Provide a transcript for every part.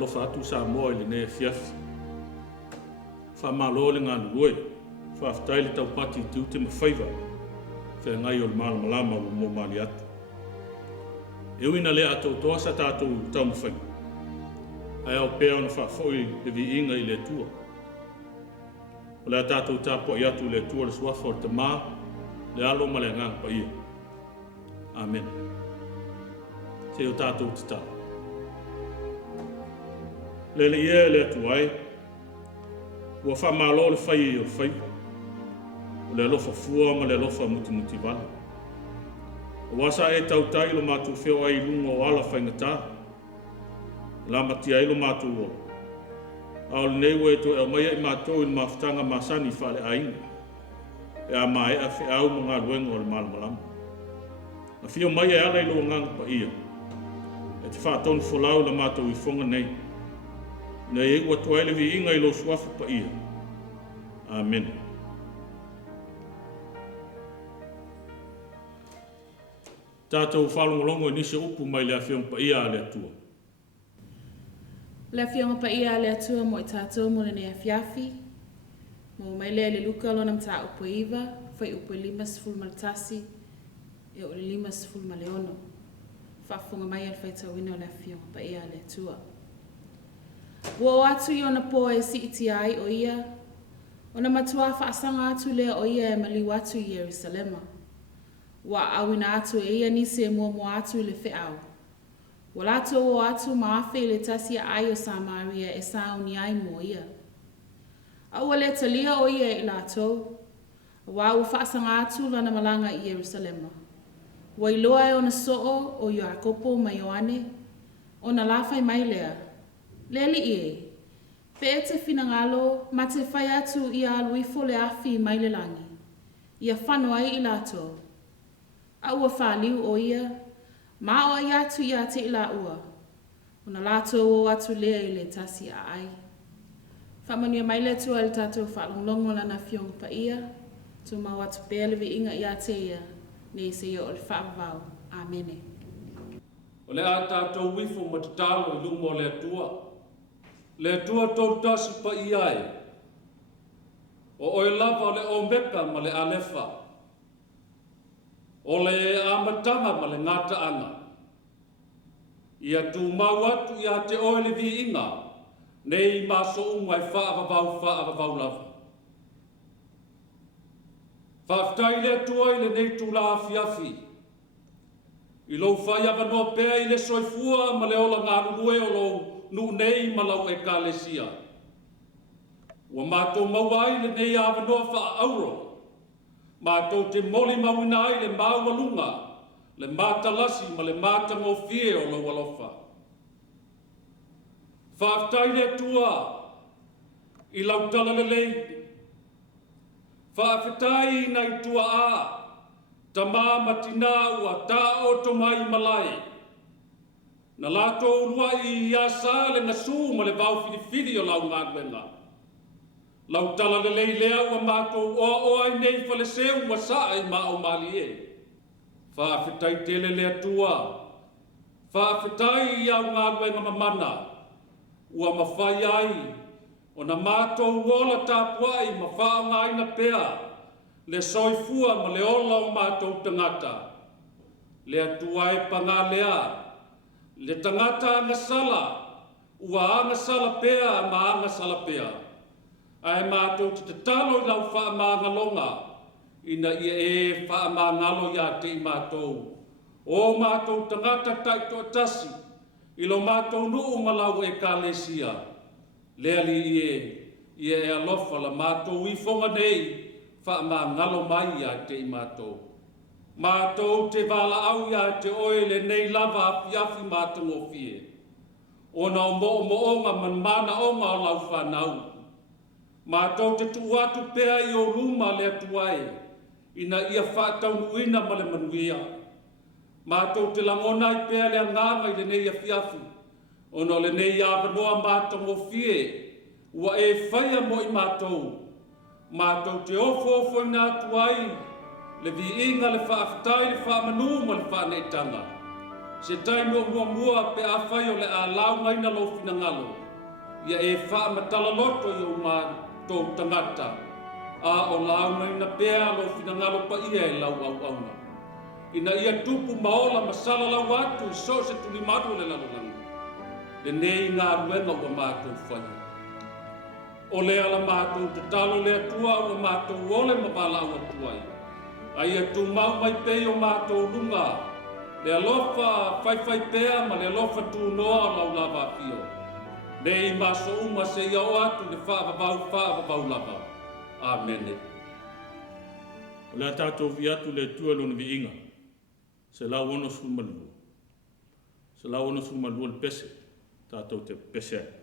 alofa atu Samoa le ne fiafi. Fa malo le ngā lue. Fa aftai le taupati te ute mawhaiva. Fe ngai o le malama o mo mali atu. E uina lea ato toa sa tātou tau mawhai. Ai au pēr na whafoi le vi inga i le tua. O lea tātou tāpo i atu le tua le suafa o te mā, le alo ma le ngang pa ia. Amen. Se o tātou te tā. Le ia le atu ai, ua whamalo le whai i o whai. O le alofa fua ma le alofa muti wala. O wasa e tau tai lo mātou whio ai lunga o ala whaingatā. La mati ai lo mātou o. Ao le nei ue to e maia i mātou i mawhitanga masani whale ainga. E a mai a whi au mo ngā ruenga o le malamalama. Na whio mai e ala i lo nganga pa ia. E te whaatonu wholau la mātou i whonga nei. Nei e ua tuaile vi inga i lo suafu pa ia. Amen. Tātou whalongolongo i nisi upu mai lea whiong pa ia a lea tua. Lea whionga pa ia a lea tua mo i tātou mo le nea fiafi. Mo mai lea le luka lona mta upo iwa, whai upo 5 maltasi, e o le 5 maleono. Whafunga mai al whai tauina o lea whionga pa ia a lea tua. Ua o atu i ona po e si iti ai o ia, ona matua whaasanga atu lea o ia e maliu atu i Yerusalema. Wa awina atu e ia nisi e mua atu i le whiau. Wa lato o atu maafe i le tasia ai o Samaria e sauni ai mo ia. Aua le talia o ia i lato, wa ua whaasanga atu lana malanga i Yerusalema. Wa iloa e ona soo o Iakopo ma Ioane, ona lawhai mai lea. Leli ie, pe e te finangalo ma te whai atu i a luifo le afi mai le langi. Ia whanua i lato. Aua whaliu o ia, ma o ai atu ia te ila ua. Ona lato o atu lea i le tasi a ai. Whamania mai le tua le tatou whalonglongo lana whiong pa ia, tu mau atu pēlewe inga ia te ia, ne se ia o le whaavau. Amene. O le a tātou wifo matatalo i lumo le tua. Le tua tau tasi pa ia e. O oi lava o le omeka ma le alefa. O le amatama ma le ngata anga. Ia tu mau atu ia te oe le vi inga. Nei maso umai whaavavau lava. Whaftai le tua i le nei tu la fiafi. I lou whai avanoa pēa i le soifua ma le ola ngā rurue o lou nu nei ma lau e kālesia. Ua mātou mauai le nei avanoa wha auro. Mātou te moli mawina ai le māualunga, le mātalasi ma le mātangofie o lau alofa. Whaaftai le tua i lau tala le lei. Whaafetai nai tua a, ta māmatina ua tā oto mai malai. Na lātou rua i asa le nasu ma le vau whiwhiri o lau ngātuenga. Lau tala le lei lea ua mātou oa ai nei whale seu ma saa i mā o mali e. Whaafetai tele lea tua. Whaafetai i au ngātuenga mamana. Ua mawhai ai. O na mātou ola tāpuai ma whao ngāina pea. Le soifua ma le ola o mātou tangata. Lea tua e panga lea. Le tangata angasala. Ua angasala pea ma angasala pea. Ai mātou te talo i lau wha māngalonga. Ina ia e wha māngalo ia te i mātou. O mātou tangata taito tasi. Ilo mātou nuu malau e kālesia. Leali ia e alofa la mātou i whonga nei. Wha māngalo mai ia te i mātou. Mātou te wala au ia te oele nei lava piafi mātou o fie. Ona o mo-onga man mana onga o lau whanau. Mātou te tuatu pēa i o ruma le atuae, ina ia whātau nuina ma le manuia. Mātou te langona i pēa le anganga i le nei a fiafi, ono le nei a wanoa mātou o fie, ua e whaia mo i mātou. Mātou te ofo i nā atuae, le vi inga le whaafetai le whaamanu ma le whaanetanga. Se taino mua pe a whai o le a lau ngai na lo fina ngalo. Ia e wha matala loto i o mā tō tangata. A o lau ngai na pea lo fina ngalo pa ia e lau au auna. Ina ia tupu maola masala lau atu i so se tuli madu le lalolanga. Le nei ngā ruenga ua mātou whai. O lea la mātou te talo lea tua ua mātou ole mawala ua tuai. Ai tu mau mai pei o mātou lunga. Le alofa whai pea ma le alofa tu noa lau lava fio. Nei maso uma se ia o atu le whaavavau lava. Amen. O lea tātou vi atu le tua lona vi inga. Se lau ono sumalua. Se lau ono sumalua le pese. Tātou te pese.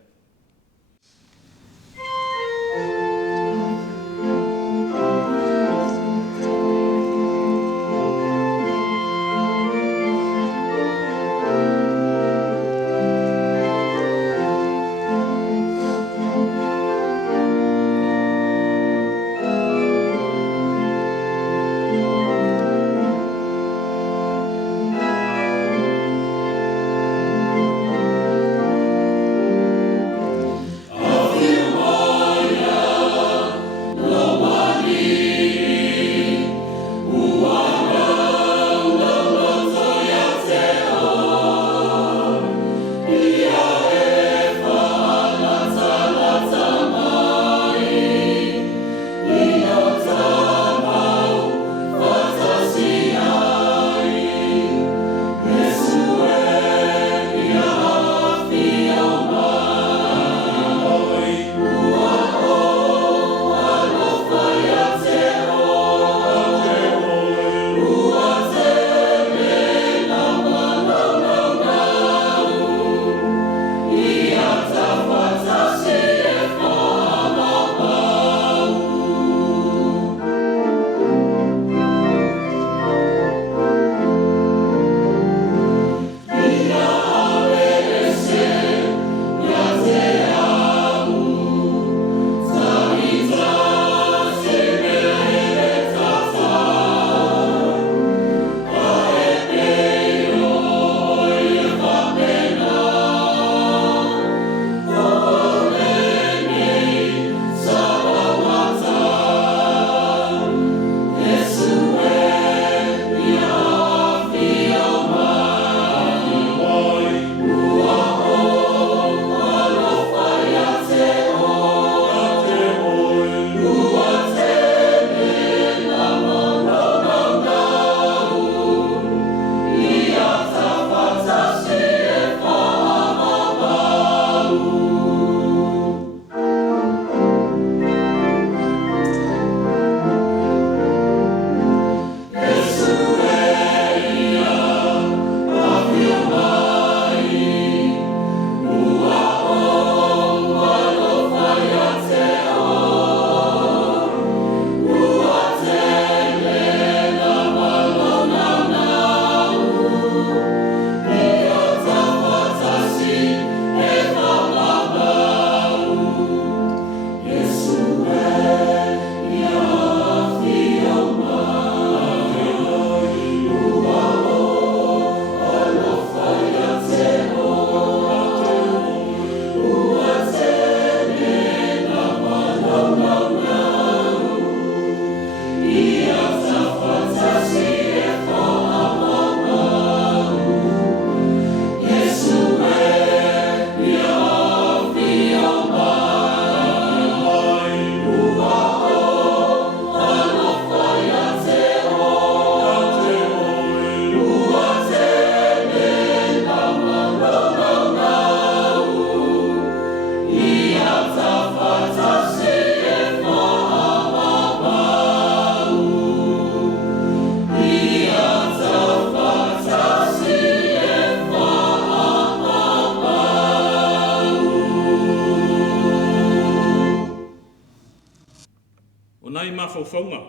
whauwhaunga.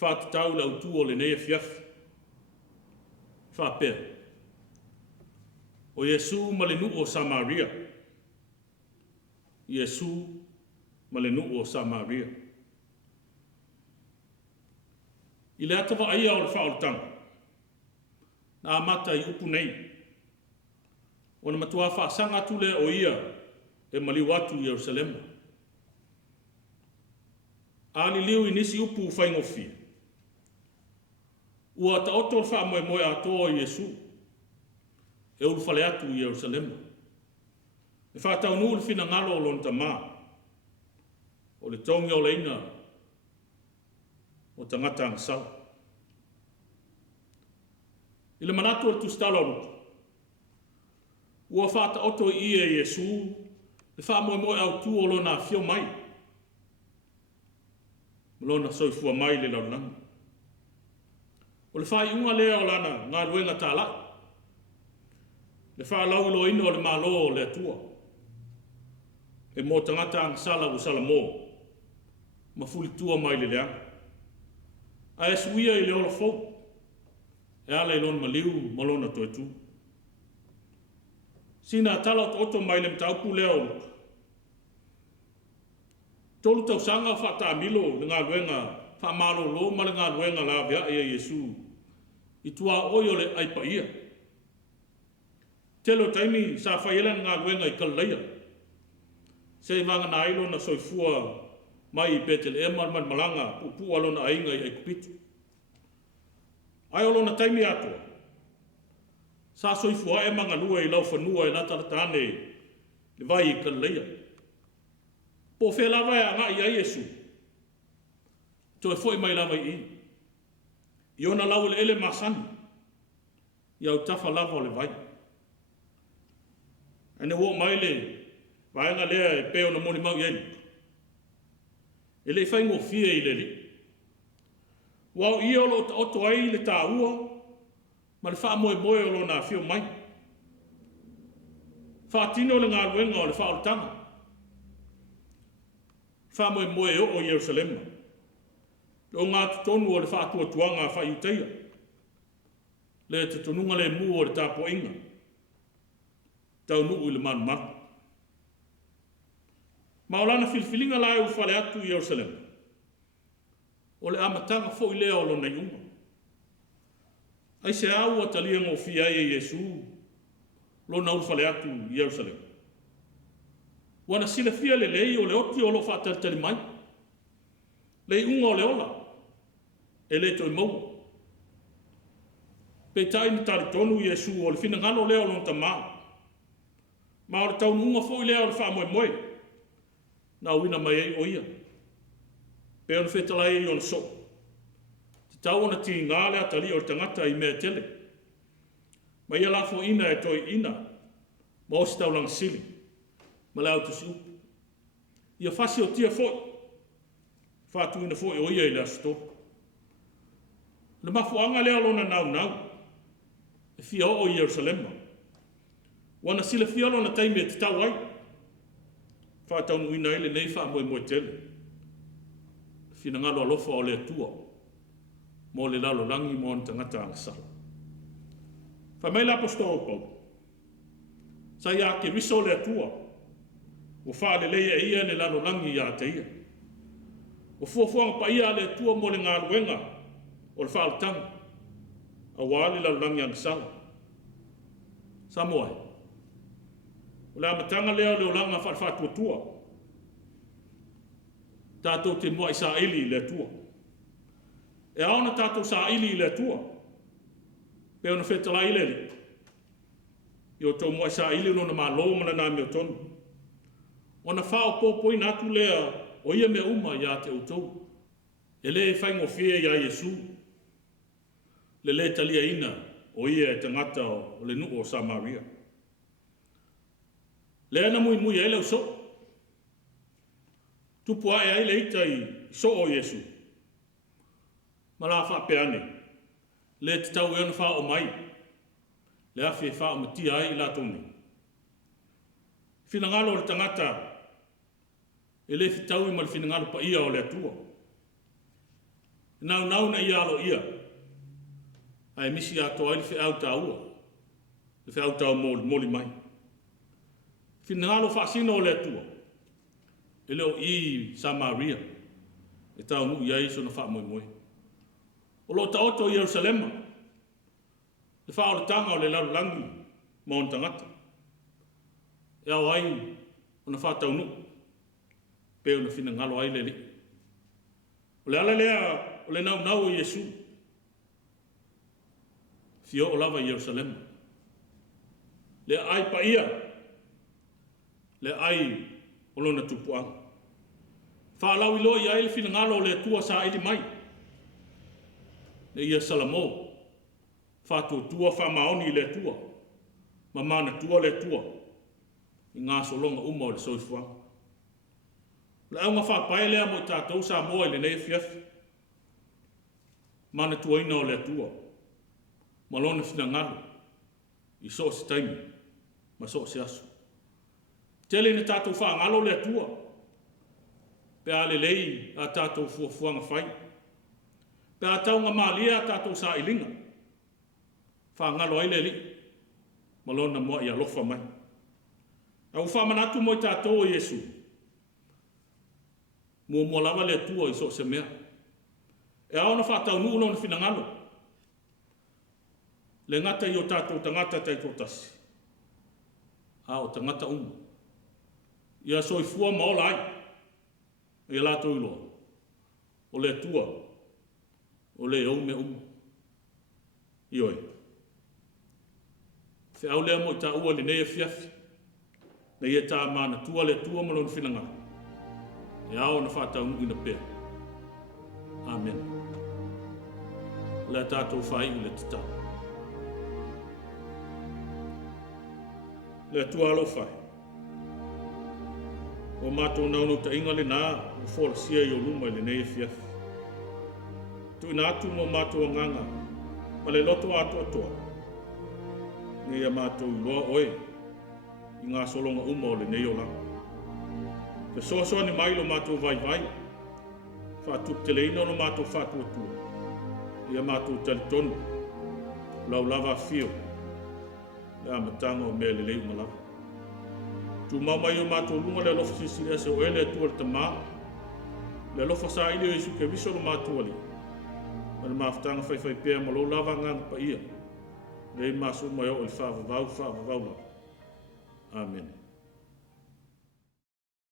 Whātatau lau tū o le nei fiafi. Whāpea. O Iesu ma le nuu o Samaria. Iesu ma le nuu o Samaria. I le atawa aia o le whaoltanga. na amata I upu nei. Ona matua whaasanga tule o ia e maliu atu I Yerusalema. Ali liu inisi upu whaingofia. Ua ta oto wha moe moe atoa I Yesu. E ulu whale atu I Yerusalema. E wha tau nuu le fina ngalo o lonta maa. O le tongi o le ina o tangata ang sao. I le manatu o tustalo rutu. Ua wha ta oto I e Yesu. Le wha moe moe au tu o lona fio mai. Malona soifua mai le launanga. O le wha iunga lea o lana ngā luenga tāla. Le wha lau ilo ino o le malo o le atua. E mō tangata ang sala u sala mō. Ma fuli tua mai le leanga. A e suia I le ola fau. E ala ilon maliu malona to tu. Sina tala o oto mai le mtaupu lea o luka. Tolu tau sanga wha ta milo le ngā luenga wha malo lo ma le ngā luenga la vea e Yesu. I tua oi o le aipa ia. Telo taimi sa whaielan ngā luenga I kalaia. Se I vanga na ailo na soifua mai I Betelema man malanga pupu alona ainga I kupitu. Ai olona taimi atua. Sa soifua e manga lua I lau whanua I nataratane le vai I kalaia. Po fe lava e anga I a Yesu. To e foi mai lava I. I ona lau le ele masani. I au tafa lava o le vai. Ane wo mai le vaenga lea e peo na moni mau I ele. E le whaingo fia I le li. Wau I olo ta oto ai le tā ua. Ma le wha moe moe olo na fio mai. Wha tino le ngā luenga o le wha o tanga. Wha moe moe o Yerusalema. O ngā tutonu o le wha atua tuanga wha iuteia. Le te tonunga le mu o le tāpo inga. Tau nuu I le manu manu. Maolana filfilinga la e ufale atu I Yerusalema. O le amatanga fo I lea o lo nei uma. Ai se au a talia ngō fia e Yesu. Lo na ufale atu I Yerusalema. Wana sila fia le lei o le oti o lo whātaritari mai. Lei unga o le ola. E le toi maua. Pe tai ni tari tonu Yesu o le fina ngano leo lon ta maa. Ma o le tau nunga fo I lea o le wha moe moe. Na wina mai ei o ia. Pe ona whetala ei o le so. Te tau ona ti ngā lea tali o le tangata I mea tele. Ma ia la fo ina e toi ina. Ma o si tau lang sili. Ma le auto si upu. Ia fasi o tia foi. Fatu ina foi o ia I le asto. Le mafuanga lea lona nau nau. E fia o Yerusalema. Wana sila fia lona taimi e te tau ai. Whātau nui nei le nei wha moe moe tele. Fina ngalo alofa o le atua. Mo le lalo langi mo on tangata angasala. Wha mai la apostolo pau. Sa ia ke riso le atua. O wha le leia e ia le lalo langi ia te ia. O fuafuanga pa ia le atua mo le ngā ruenga. O le wha al tanga. A wāli lalo langi angasala. Samoa. O le amatanga lea leo langa whaatua tua. Tātou te mua I sa ili le tua. E aona tātou sa ili le tua. Pe ona whetala I le li. I o tō mua I sa ili no na maa loo mana nā mea tonu. Ona whao pōpoi nātu lea o ia mea uma ia te utou. E le e whaingo whia ia Yesu. Le talia ina o ia e tangata o le nuu o Samaria. Le ana mui mui e lau so. Tupua e ai le ita I so o Yesu. Ma la wha peane. Le te tau e ana wha o mai. Le awhi e wha o matia ai I la tonu. Whina ngalo le tangata. E le whitau I ma le whina ngalo pa ia o le atua. Nau na ia alo ia. Ai misi ato ai le whi au ta ua. Le whi au ta moli mai. Whina ngalo whaasino o le atua. E leo I Samaria. E tau nuu iai so na wha moe moe. O lo ta oto Yerusalema. Le le whaoletanga o le larulangi ma ona tangata. E au ai, ona whātaunu, pe ona whina ngalo ai le li. O le ala lea, o le nau o Iesu, fio o lava Jerusalem. Le ai pa ia, le ai o lona tupuanga. Whaalau ilo i ai le whina ngalo o le tua sa ili mai. Le ia salamo, whātua tua whamaoni i le tua, ma mana tua le tua, i ngā solonga uma o le soifuanga. Le au ngā whapae lea mo i tātou Samoa i le nei fiafi, mana tua ina o le tua, ma lona whina ngalo, i so se taimi, ma so se asu. Tele ni tātou whaangalo le tua, pe ale lei a tātou fuafuanga whai, pe a tau ngā mālia a tātou sa ilinga, whaangalo ai le li, ma lona mua i alofa mai. Au whamanatu mo i tātou o Iesu, mua lava le tua i so se mea. E au na whātau nuu lona whina ngalo, le ngata i o tātou tangata tai tōtasi. A o tangata umu. Ia soifua maola ai. E lātou iloa. O le tua. O le aume umu. Ioi. Se au lea mo i tā ua le nei e fiafi. Na ia tā mana tua le tua malona whina ngalo. E au na whātau nuu ina pēr. Amen. Le tātou whai i le tata. Le tua alo whai. O mātou naunu ta inga le nā, o whora sia i o luma i le nei e fiafi. Tu ina atu mo mātou nganga, ma le loto atu atoa. Ngia mātou i loa oe, i ngā solonga uma o le nei o langa. Ke soasoa ni mailo mātou vai vai, whātup te leina no mātou whātua tua. Ia mātou talitonu, lau lava fio, le amatanga o mea le leu malawa. Tu mamai o mātou lunga le alofa sisiria se o ele atua le tamā, le alofa sa ili o Isu ke viso no mātou ali. Ma le mawhatanga whaiwhai pēr ma lo lava nganga pa ia, le masu mai o i whāwavau la. Amen.